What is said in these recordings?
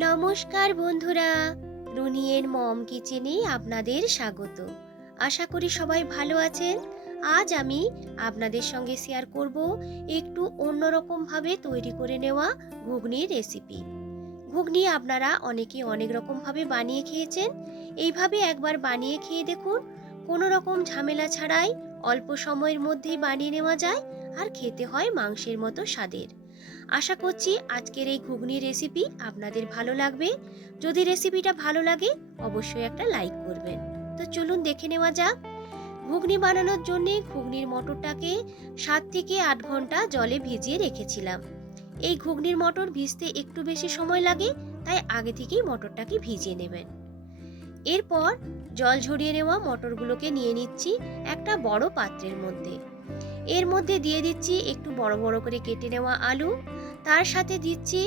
নমস্কার বন্ধুরা, রুনিয়ের মম কিচেনে আপনাদের স্বাগত। আশা করি সবাই ভালো আছেন। আজ আমি আপনাদের সঙ্গে শেয়ার করব একটু অন্যরকম ভাবে তৈরি করে নেওয়া ঘুগনির রেসিপি। ঘুগনি আপনারা অনেকে অনেক রকম ভাবে বানিয়ে খেয়েছেন। এইভাবে একবার বানিয়ে খেয়ে দেখুন, কোনো রকম ঝামেলা ছাড়াই অল্প সময়ের মধ্যেই বানিয়ে নেওয়া যায় আর খেতে হয় মাংসের মতো স্বাদের। আশা করছি আজকের এই ঘুগনির রেসিপি আপনাদের ভালো লাগবে। যদি রেসিপিটা ভালো লাগে অবশ্যই একটা লাইক করবেন। তো চলুন দেখে নেওয়া যাক। ঘুগনি বানানোর জন্য ঘুগনির মটরটাকে 7 থেকে 8 ঘন্টা জলে ভিজিয়ে রেখেছিলাম। এই ঘুগনির মটর ভিজতে একটু বেশি সময় লাগে, তাই আগে থেকেই মটরটাকে ভিজিয়ে নেবেন। এরপর জল ঝরিয়ে নেওয়া মটরগুলোকে নিয়ে নিচ্ছি একটা বড় পাত্রের মধ্যে। এর মধ্যে দিয়ে দিচ্ছি একটু বড় বড় করে কেটে নেওয়া আলু, তার সাথে দিচ্ছি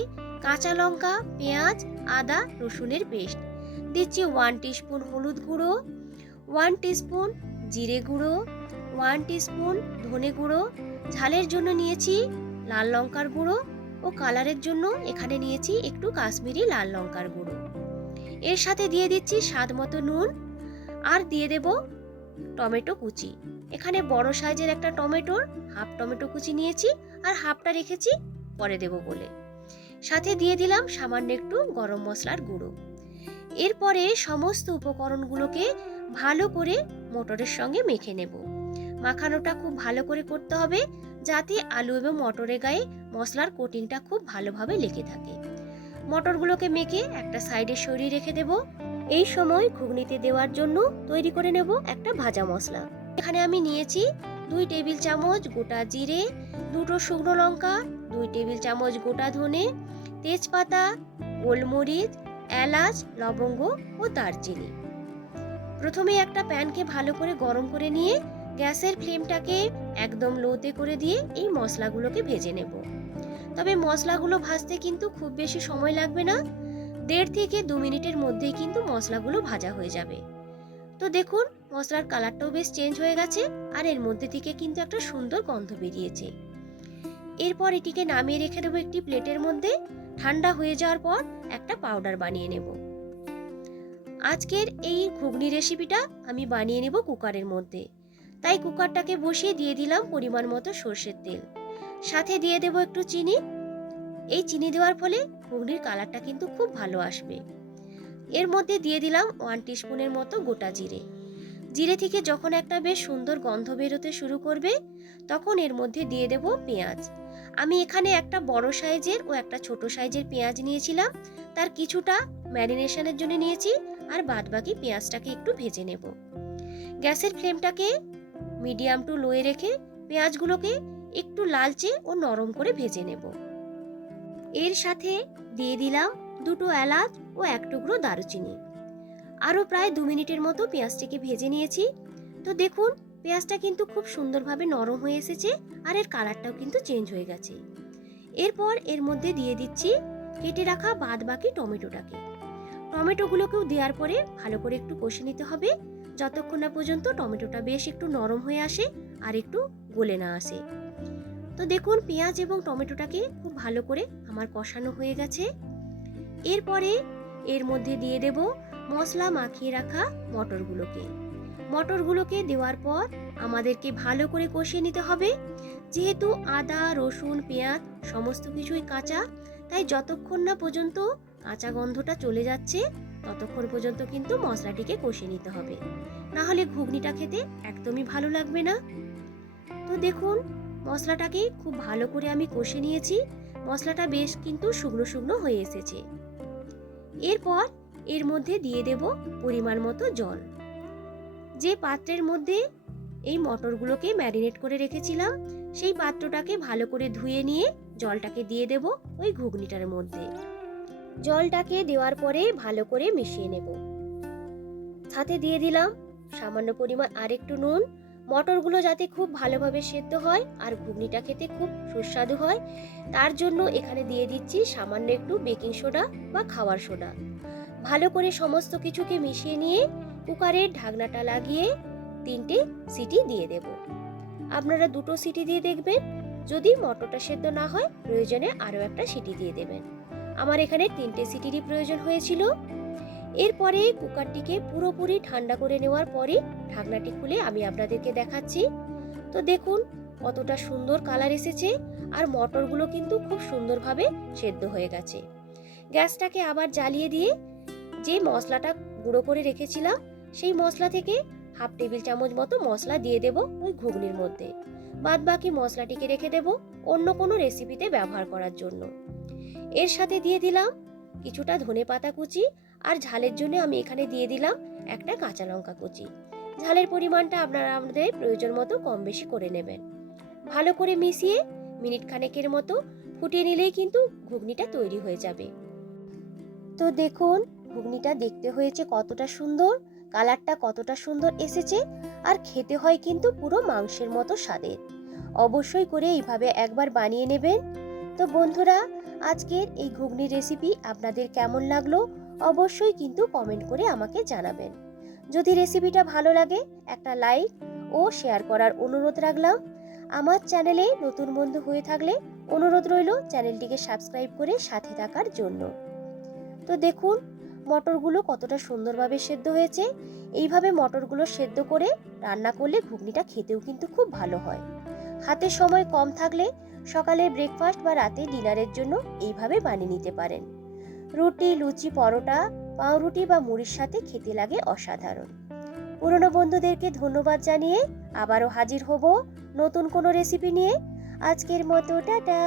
কাঁচা লঙ্কা, পেঁয়াজ, আদা রসুনের পেস্ট, দিচ্ছি 1 টিস্পুন হলুদ গুঁড়ো, 1 টিস্পুন জিরে গুঁড়ো, 1 টিস্পুন ধনে গুঁড়ো, ঝালের জন্য নিয়েছি লাল লঙ্কার গুঁড়ো ও কালারের জন্য এখানে নিয়েছি একটু কাশ্মীরি লাল লঙ্কার গুঁড়ো। এর সাথে দিয়ে দিচ্ছি স্বাদ মতো নুন আর দিয়ে দেব টমেটো কুচি। এখানে বড় সাইজের একটা টমেটোর হাফ টমেটো কুচি নিয়েছি আর হাফটা রেখেছি পরে দেব বলে। সাথে দিয়ে দিলাম সামান্য একটু গরম মশলার গুঁড়ো। এরপরে সমস্ত উপকরণগুলোকে ভালো করে মটরের সঙ্গে মেখে নেব। মাখানোটা খুব ভালো করে করতে হবে যাতে আলু এবং মটরের গায়ে মশলার কোটিংটা খুব ভালোভাবে লেগে থাকে। মটরগুলোকে মেখে একটা সাইডে সরিয়ে রেখে দেব। এই সময় ঘুগনিতে দেওয়ার জন্য তৈরি করে নেব একটা ভাজা মশলা। এখানে আমি নিয়েছি 2 টেবিল চামচ গোটা জিরে, 2টো শুকনো লঙ্কা, 2 টেবিল চামচ গোটা ধনে, তেজপাতা, গোলমরিচ, এলাচ, লবঙ্গ ও দারচিনি। প্রথমে একটা প্যানকে ভালো করে গরম করে নিয়ে গ্যাসের ফ্লেমটাকে একদম লোতে করে দিয়ে এই মশলাগুলোকে ভেজে নেব। তবে মশলাগুলো ভাজতে কিন্তু খুব বেশি সময় লাগবে না, 1.5 থেকে 2 মিনিটের মধ্যেই কিন্তু মশলাগুলো ভাজা হয়ে যাবে। তো দেখুন মশলার কালারটাও বেশ চেঞ্জ হয়ে গেছে আর এর মধ্যে থেকে কিন্তু একটা সুন্দর গন্ধ বেরিয়েছে। এরপর এটিকে নামিয়ে রেখে দেবো একটি প্লেটের মধ্যে। ঠান্ডা হয়ে যাওয়ার পর একটা পাউডার বানিয়ে নেব। আজকের এই ঘুগনি রেসিপিটা আমি বানিয়ে নেব কুকারের মধ্যে, তাই কুকারটাকে বসিয়ে দিয়ে দিলাম পরিমাণ মতো সর্ষের তেল, সাথে দিয়ে দেব একটু চিনি। এই চিনি দেওয়ার ফলে ঘুগনির কালারটা কিন্তু খুব ভালো আসবে। এর মধ্যে দিয়ে দিলাম 1 টিস্পুনের মতো গোটা জিরে। জিরে থেকে যখন একটা বেশ সুন্দর গন্ধ বেরোতে শুরু করবে তখন এর মধ্যে দিয়ে দেব পেঁয়াজ। আমি এখানে একটা বড় সাইজের ও একটা ছোট সাইজের পেঁয়াজ নিয়েছিলাম, তার কিছুটা ম্যারিনেশনের জন্য নিয়েছি আর বাদবাকি পেঁয়াজটাকে একটু ভেজে নেব। গ্যাসের ফ্লেমটাকে মিডিয়াম টু লোয়ে রেখে পেঁয়াজগুলোকে একটু লালচে ও নরম করে ভেজে নেব। এর সাথে দিয়ে দিলাম 2টো এলাচ ও 1 টুকরো দারুচিনি। আরও প্রায় 2 মিনিটের মতো পেঁয়াজটাকে ভেজে নিয়েছি। তো দেখুন পেঁয়াজটা কিন্তু খুব সুন্দরভাবে নরম হয়ে এসেছে আর এর কালারটাও কিন্তু চেঞ্জ হয়ে গেছে। এরপর এর মধ্যে দিয়ে দিচ্ছি কেটে রাখা বাদ বাকি টমেটোটাকে। টমেটোগুলোকেও দেওয়ার পরে ভালো করে একটু কষে নিতে হবে যতক্ষণ না পর্যন্ত টমেটোটা বেশ একটু নরম হয়ে আসে আর একটু গলে না আসে। তো দেখুন পেঁয়াজ এবং টমেটোটাকে খুব ভালো করে আমার কষানো হয়ে গেছে। এরপরে এর মধ্যে দিয়ে দেব মশলা মাখিয়ে রাখা মটরগুলোকে দেওয়ার পর আমাদেরকে ভালো করে কষিয়ে নিতে হবে। যেহেতু আদা রসুন পেঁয়াজ সমস্ত কিছুই কাঁচা, তাই যতক্ষণ না পর্যন্ত কাঁচা গন্ধটা চলে যাচ্ছে ততক্ষণ পর্যন্ত কিন্তু মশলাটিকে কষিয়ে নিতে হবে, না হলে ঘুগনিটা খেতে একদমই ভালো লাগবে না। তো দেখুন মশলাটাকে খুব ভালো করে আমি কষে নিয়েছি। মশলাটা বেশ কিন্তু শুকনো শুকনো হয়ে এসেছে। এরপর এর মধ্যে দিয়ে দেব পরিমাণ মতো জল। যে পাত্রের মধ্যে এই মটরগুলোকে ম্যারিনেট করে রেখেছিলাম সেই পাত্রটাকে ভালো করে ধুয়ে নিয়ে জলটাকে দিয়ে দেব ওই ঘুগনিটার মধ্যে। জলটাকে দেওয়ার পরে ভালো করে মিশিয়ে নেব। সাথে দিয়ে দিলাম সামান্য পরিমাণ আরেকটু নুন। মটরগুলো যাতে খুব ভালোভাবে সেদ্ধ হয় আর ঘুগনিটা খেতে খুব সুস্বাদু হয় তার জন্য এখানে দিয়ে দিচ্ছি সামান্য একটু বেকিং সোডা বা খাবার সোডা। ভালো করে সমস্ত কিছুকে মিশিয়ে নিয়ে কুকারের ঢাকনাটা লাগিয়ে 3টে সিটি দিয়ে দেব। আপনারা 2টো সিটি দিয়ে দেখবেন, যদি মটরটা সেদ্ধ না হয় প্রয়োজনে আরও একটা সিটি দিয়ে দেবেন। আমার এখানে 3টে সিটিরই প্রয়োজন হয়েছিল। এরপরে কুকারটিকে পুরোপুরি ঠান্ডা করে নেওয়ার পরে ঢাকনাটি খুলে আমি আপনাদেরকে দেখাচ্ছি। তো দেখুন কতটা সুন্দর কালার এসেছে, আর মটরগুলো কিন্তু খুব সুন্দরভাবে সেদ্ধ হয়ে গেছে। গ্যাসটাকে আবার জ্বালিয়ে দিয়ে যে মশলাটা গুঁড়ো করে রেখেছিলাম সেই মশলা থেকে হাফ টেবিল চামচ মতো মশলা দিয়ে দেব ওই ঘুগনির মধ্যে। বাদ বাকি মশলাটিকে রেখে দেব অন্য কোনো রেসিপিতে ব্যবহার করার জন্য। এর সাথে দিয়ে দিলাম কিছুটা ধনেপাতা কুচি, আর ঝালের জন্য আমি এখানে দিয়ে দিলাম একটা কাঁচা লঙ্কা কুচি। ঝালের পরিমাণটা আপনারা আপনাদের প্রয়োজন মতো কম বেশি করে নেবেন। ভালো করে মিশিয়ে মিনিট খানেকের মতো ফুটিয়ে নিলেই কিন্তু ঘুগনিটা তৈরি হয়ে যাবে। তো দেখুন ঘুগনিটা দেখতে হয়েছে কতটা সুন্দর, কালারটা কতটা সুন্দর এসেছে, আর খেতে হয় কিন্তু পুরো মাংসের মতো স্বাদের। অবশ্যই করে এইভাবে একবার বানিয়ে নেবেন। তো বন্ধুরা, আজকের এই ঘুগনির রেসিপি আপনাদের কেমন লাগলো অবশ্যই কিন্তু কমেন্ট করে আমাকে জানাবেন। যদি রেসিপিটা ভালো লাগে একটা লাইক ও শেয়ার করার অনুরোধ রাখলাম। আমার চ্যানেলে নতুন বন্ধু হয়ে থাকলে অনুরোধ রইল চ্যানেলটিকে সাবস্ক্রাইব করে সাথে থাকার জন্য। তো দেখুন মটরগুলো কতটা সুন্দরভাবে সেদ্ধ হয়েছে। এইভাবে মটরগুলো সেদ্ধ করে রান্না করলে ঘুগনিটা খেতেও কিন্তু খুব ভালো হয়। হাতে সময় কম থাকলে সকালে ব্রেকফাস্ট বা রাতে ডিনারের জন্য এইভাবে বানিয়ে নিতে পারেন। রুটি, লুচি, পরোটা, পাউরুটি বা মুড়ির সাথে খেতে লাগে অসাধারণ। পুরনো বন্ধুদেরকে ধন্যবাদ জানিয়ে আবারও হাজির হব নতুন কোনো রেসিপি নিয়ে। আজকের মতো টাটা।